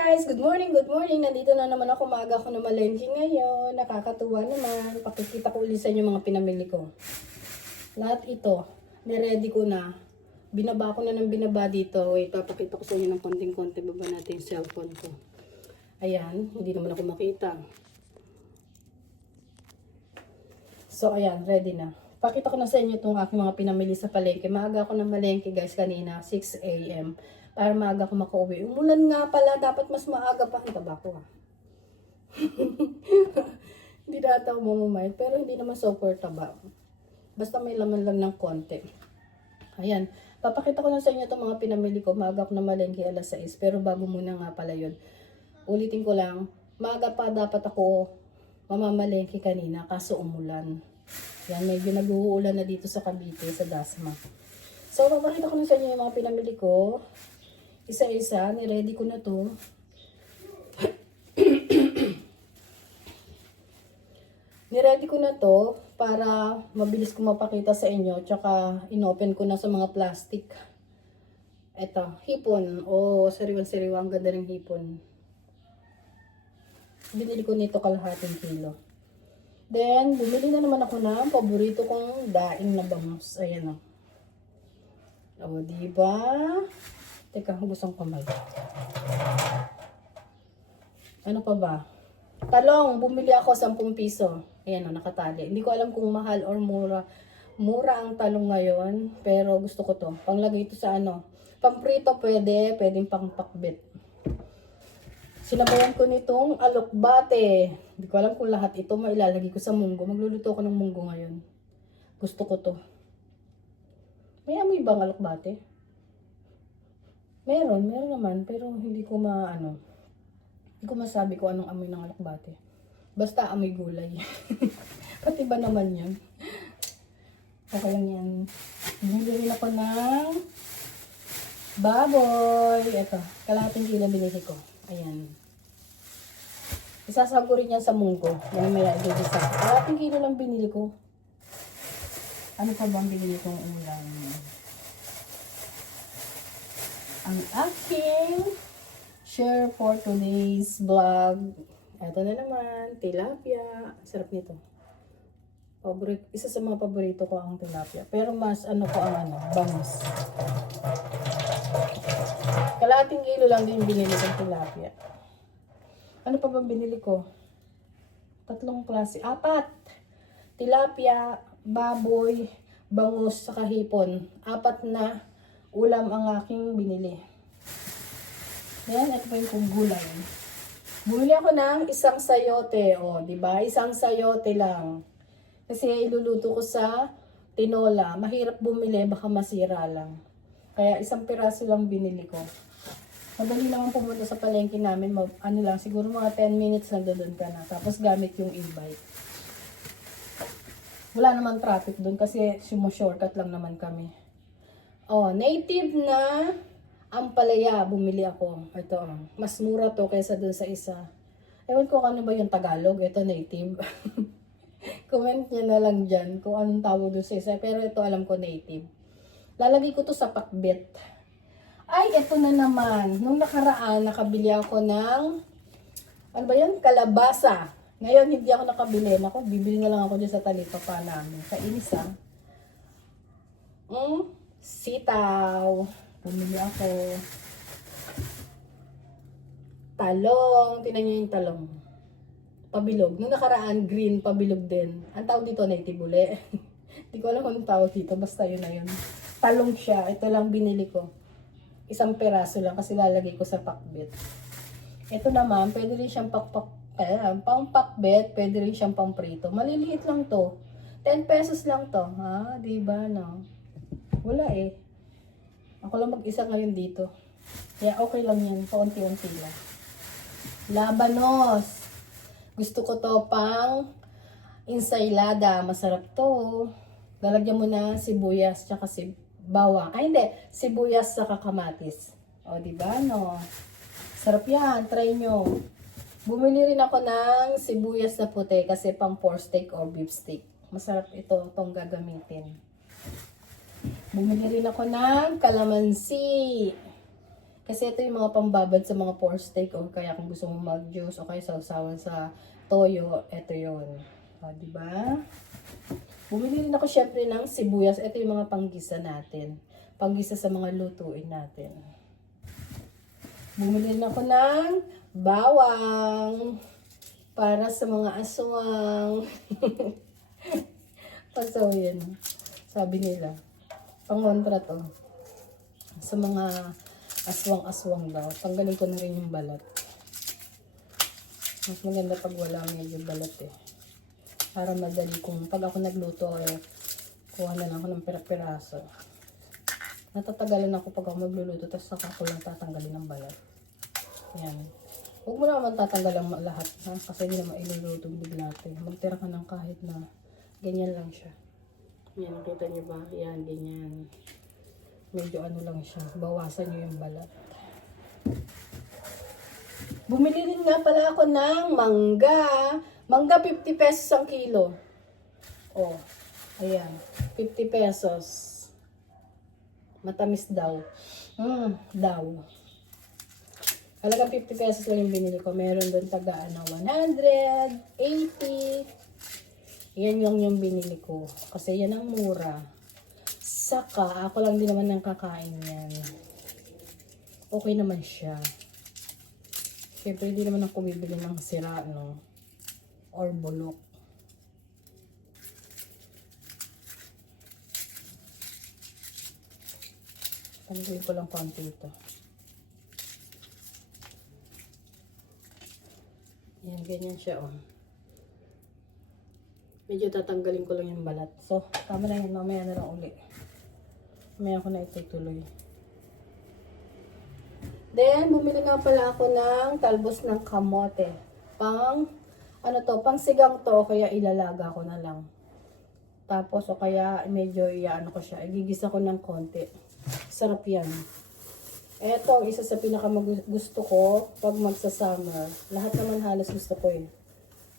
guys! Good morning, good morning! Nandito na naman ako, maaga ako na malengke ngayon. Nakakatuwa naman. Pakikita ko ulit sa inyo mga pinamili ko. Lahat ito, niready ko na. Binaba ko na ng binaba dito. Wait, papakita ko sa inyo ng konting-konti. Baba natin yung cellphone ko. Ayan, hindi naman ako makita. So, ayan, ready na. Pakita ko na sa inyo itong aking mga pinamili sa palengke. Maaga ako na malengke guys kanina, 6 AM. Para maaga ako makauwi. Umulan nga pala, dapat mas maaga pa. Ang taba ko Hindi data ako mamamahal, pero hindi naman super taba. Basta may laman lang ng konti. Ayan, papakita ko na sa inyo itong mga pinamili ko. Maaga ako na malengke alas 6. Pero bago muna nga pala yun. Ulitin ko lang, maaga pa dapat ako mamamalengke kanina kaso umulan. Yan, medyo nag-uulan na dito sa Cavite, sa Dasma. So, papakita ko na sa inyo yung mga pinamili ko. Isa-isa, niready ko na to. Niready ko na to para mabilis ko mapakita sa inyo. Tsaka, inopen ko na sa mga plastic. Eto, hipon. Oh, sariwan-sariwa. Ang ganda ng hipon. Binili ko nito kalahating kilo. Then, bumili na naman ako ng paborito kong daing na bangus. Ayan o. O, diba? Teka, gustong kamay. Ano pa ba? Talong, bumili ako 10 piso. Ayan o, nakatali. Hindi ko alam kung mahal or mura. Mura ang talong ngayon, pero gusto ko to. Panglagay ito sa ano. Pamprito pwede, pwedeng pangpakbit. Sinabayan ko nitong alokbate. Hindi ko alam kung lahat ito mailalagay ko sa munggo. Magluluto ko ng munggo ngayon. Gusto ko to. May amoy bang alokbate? Meron naman. Pero hindi ko hindi ko masabi kung anong amoy ng alokbate. Basta amoy gulay. Pati ba naman yun? Okay lang yan. Binili rin ako ng baboy. Ito, kalahating kilo binili ko. Ayan. Isasagurin yan sa munggo. Yan may igigisa. Kalahating kilo lang binili ko. Ano pa bang binili kong ulam? Ang aking share for today's vlog. Ito na naman, tilapia. Sarap nito. Isa sa mga paborito ko ang tilapia. Pero mas bangus. Kalahating kilo lang din binili kong tilapia. Ano pa bang binili ko? 3 klase. 4. Tilapia, baboy, bangus, saka hipon. 4 na ulam ang aking binili. Yan, ito pa yung gulay. Bumili ako ng isang sayote. O, diba? Isang sayote lang. Kasi iluluto ko sa tinola. Mahirap bumili, baka masira lang. Kaya isang piraso lang binili ko. Madali naman pumunta sa palengke namin. Siguro mga 10 minutes na doon ka na. Tapos gamit yung e-bike. Wala naman traffic doon kasi shortcut lang naman kami. Oh, native na ampalaya, bumili ako. Ito, mas mura to kaysa dun sa isa. Ewan ko ano ba yung Tagalog. Ito, native. Comment nyo na lang dyan kung anong tawag dun sa isa. Pero ito, alam ko native. Lalagay ko to sa pakbet. Ay, ito na naman. Nung nakaraan, nakabili ako ng, ano ba yan? Kalabasa. Ngayon, hindi ako nakabili. Naku, bibili na lang ako dyan sa talipapa namin. Kainis sitaw. Bumili ako. Talong. Tingnan nyo yung talong. Pabilog. Nung nakaraan, green, pabilog din. Ang tawag dito, native uli. Hindi ko alam kung anong tawag dito. Basta yun na yun. Talong siya. Ito lang binili ko. Isang peraso lang kasi lalagay ko sa pakbet. Ito naman, pwede rin siyang pang-pakbet. Pwede rin siyang pang-prito. Maliliit lang to. 10 pesos lang to. Ha? Diba, no? Wala eh. Ako lang mag-isa ngayon dito. Kaya okay lang yan. Paunti-unti lang. Labanos. Gusto ko to pang ensaylada. Masarap to. Lalagyan mo na sibuyas tsaka bawang. Ay hindi. Sibuyas tsaka kamatis. O diba no? Sarap yan. Try nyo. Bumili rin ako ng sibuyas na puti kasi pang pork steak or beef steak. Masarap ito. Itong gagamitin. Bumili rin ako ng kalamansi. Kasi ito yung mga pambabad sa mga pork steak o kaya kung gusto mong mag-juice o kaya sausawan sa toyo, ito yun. O, diba? Bumili rin ako syempre ng sibuyas. Ito yung mga panggisa natin. Panggisa sa mga lutuin natin. Bumili rin ako ng bawang para sa mga aswang. So, yan. Sabi nila, pangontra to. Sa mga aswang-aswang daw. Tanggalin ko na rin yung balat. Mas maganda pag wala medyo balat eh. Para madali kung pag ako nagluto eh, kuha na lang ako ng pira-piraso. Natatagalan ako pag ako magluluto tapos saka ko lang tatanggalin ng balat. Yan. Huwag mo naman tatanggal ang lahat ha? Kasi hindi naman iluluto natin. Magtira ka ng kahit na ganyan lang siya. Yan, nakita niyo ba? Yan, ganyan. Medyo ano lang siya. Bawasan niyo yung balat. Bumili rin nga pala ako ng mangga. Mangga 50 pesos ang kilo. Oh, ayan. 50 pesos. Matamis daw. Daw. Halagang 50 pesos lang yung binili ko. Meron doon taga 180. Yan yung binili ko. Kasi yan ang mura. Saka, ako lang din naman ang kakain yan. Okay naman siya. Siyempre, hindi naman ako bibili ng sira, no? Or bulok. Tanggalin ko lang konti ito. Yan, ganyan siya, oh. Medyo tatanggalin ko lang yung balat. So, tama na yan. Mamaya na lang uli. Mamaya ako na itutuloy. Then, bumili nga pala ako ng talbos ng kamote. Pang sigang to, kaya ilalaga ko na lang. Tapos, o kaya medyo iyaano ko siya. Igigisa ko ng konti. Sarap yan. Ito, isa sa pinakagusto ko pag magsa-summer. Lahat naman halos gusto ko eh.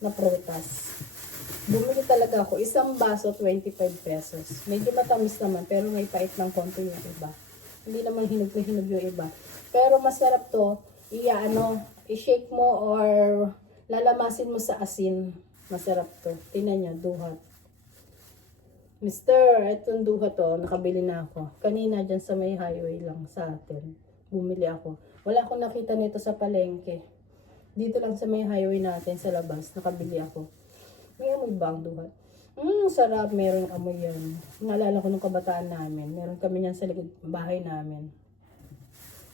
Na prutas. Bumili talaga ako. Isang baso, 25 pesos. Medyo matamis naman, pero may pait ng konti yung iba. Hindi naman hinog na hinog yung iba. Pero masarap to. I-shake mo or lalamasin mo sa asin. Masarap to. Tingnan nyo, duhat. Mister, itong duhat to. Nakabili na ako. Kanina dyan sa may highway lang sa atin. Bumili ako. Wala akong nakita nito sa palengke. Dito lang sa may highway natin sa labas. Nakabili ako. May amoy ba ang duhat? Sarap. Merong amoy yan. Naalala ko nung kabataan namin. Meron kami yan sa likod bahay namin.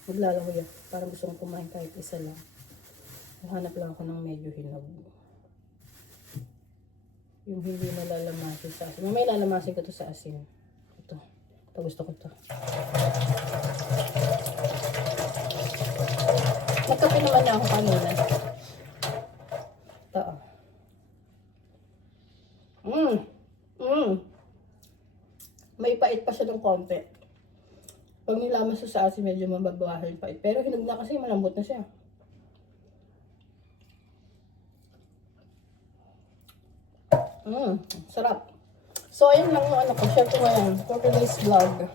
Maglalako yan. Parang gusto kong kumain kahit isa lang. Hanap lang ako ng medyo hinog. Yung hindi nalalamasin sa asin. May lalamasin ko to sa asin. Ito. Ito gusto ko to. Nagkape naman na ako kanina. Ito. May pait pa siya ng konti. Pag nilamas sa asin, medyo mababawasan yung pait. Pero hinog na kasi, malambot na siya. Sarap. So, ayun lang yung ko. Share ko ngayon. For today's vlog.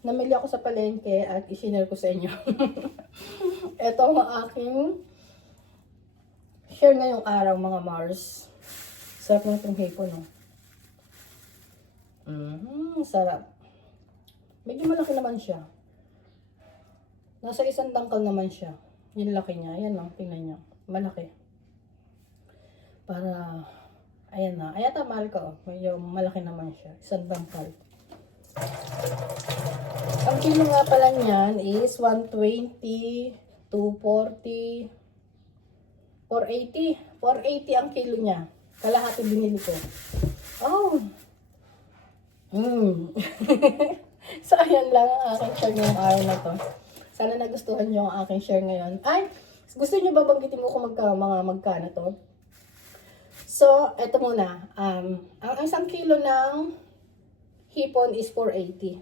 Namili ako sa palengke at i-share ko sa inyo. Ito ang aking share ngayong araw, mga Mars. Sarap na itong hipon, no? Sarap. Medyo malaki naman siya. Nasa isang dangkal naman siya. Yung laki niya. Ayan lang, tingnan niyo. Malaki. Para, ayan na. Ayan, mahal ko. Medyo malaki naman siya. Isang dangkal. Ang kilo nga pala niyan is 120, 240, 480. 480 ang kilo niya. Kalahati binili ko. Oh! So, ayan lang ang aking share ngayong araw na to. Sana nagustuhan nyo ang aking share ngayon. Ay, gusto nyo ba banggitin ko kung magkano to? So, eto muna. Ang isang kilo ng hipon is 480.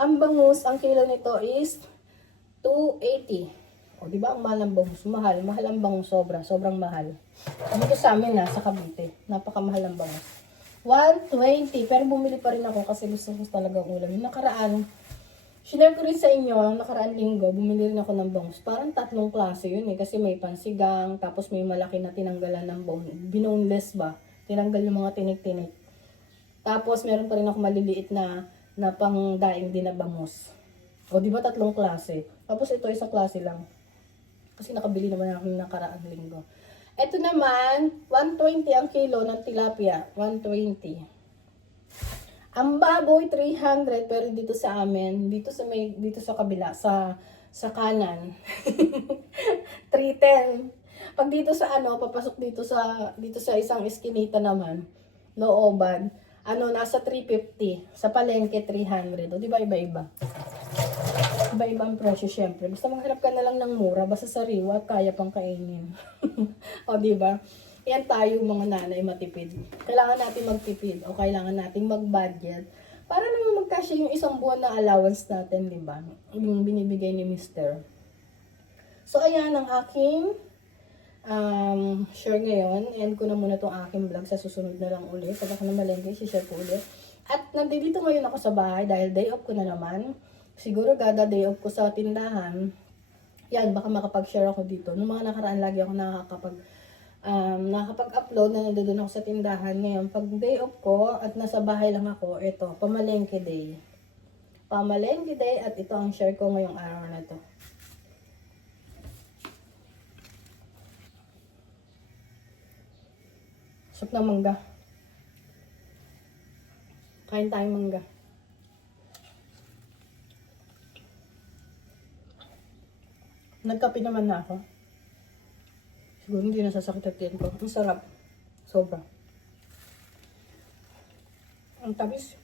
Ang bangus, ang kilo nito is 280. O, di ba ang mahal ng bangus? Mahal ang bangus, sobrang mahal. Dito sa amin sa Cavite. Napakamahal ang bangus. 120. Pero bumili pa rin ako kasi gusto ko talagang ulam. Yung nakaraan, Share ko rin sa inyo, nakaraan linggo, bumili rin ako ng bangus. Parang 3 klase yun eh. Kasi may pansigang, tapos may malaki na tinanggalan ng bone. Binoneless ba? Tinanggal yung mga tinik-tinik. Tapos meron pa rin ako maliliit na pang daing din na bangus. O di ba 3 klase? Tapos ito isang klase lang. Kasi nakabili naman ako ng nakaraan linggo. Ito naman, 120 ang kilo ng tilapia. 120. Ang baboy 300 pero dito sa amin, dito sa kabila sa kanan. 310. Pag dito sa papasok dito sa isang eskinita naman, looban, nasa 350, sa palengke 300. O di ba iba-iba? Iba-iba ang presyo syempre. Basta maghanap ka na lang ng mura, basta sariwa at kaya pang kainin. O di ba? Yan tayo mga nanay matipid. Kailangan natin magtipid o kailangan natin mag-budget para naman magkasya yung isang buwan na allowance natin, di ba? Yung binibigay ni Mr. So, ayan ang aking share ngayon. End ko na muna tong aking vlog. Sa susunod na lang ulit. Pag ako na malengke, share ko ulit. At nandito ngayon ako sa bahay dahil day off ko na naman. Siguro gada day off ko sa tindahan. Yan, baka makapag-share ako dito. Noong mga nakaraan lagi ako nakakapag-upload na nandoon ako sa tindahan. Ngayon, pag day off ko at nasa bahay lang ako, ito, pamalengke day. Pamalengke day at ito ang share ko ngayong araw na to. Soup na mangga. Kain tayong mangga. Nagkape naman na ako. Siguro hindi nasasakit at yan ko. Ang sarap. Sobra. Ang tamis.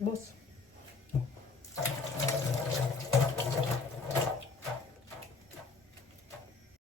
Boss.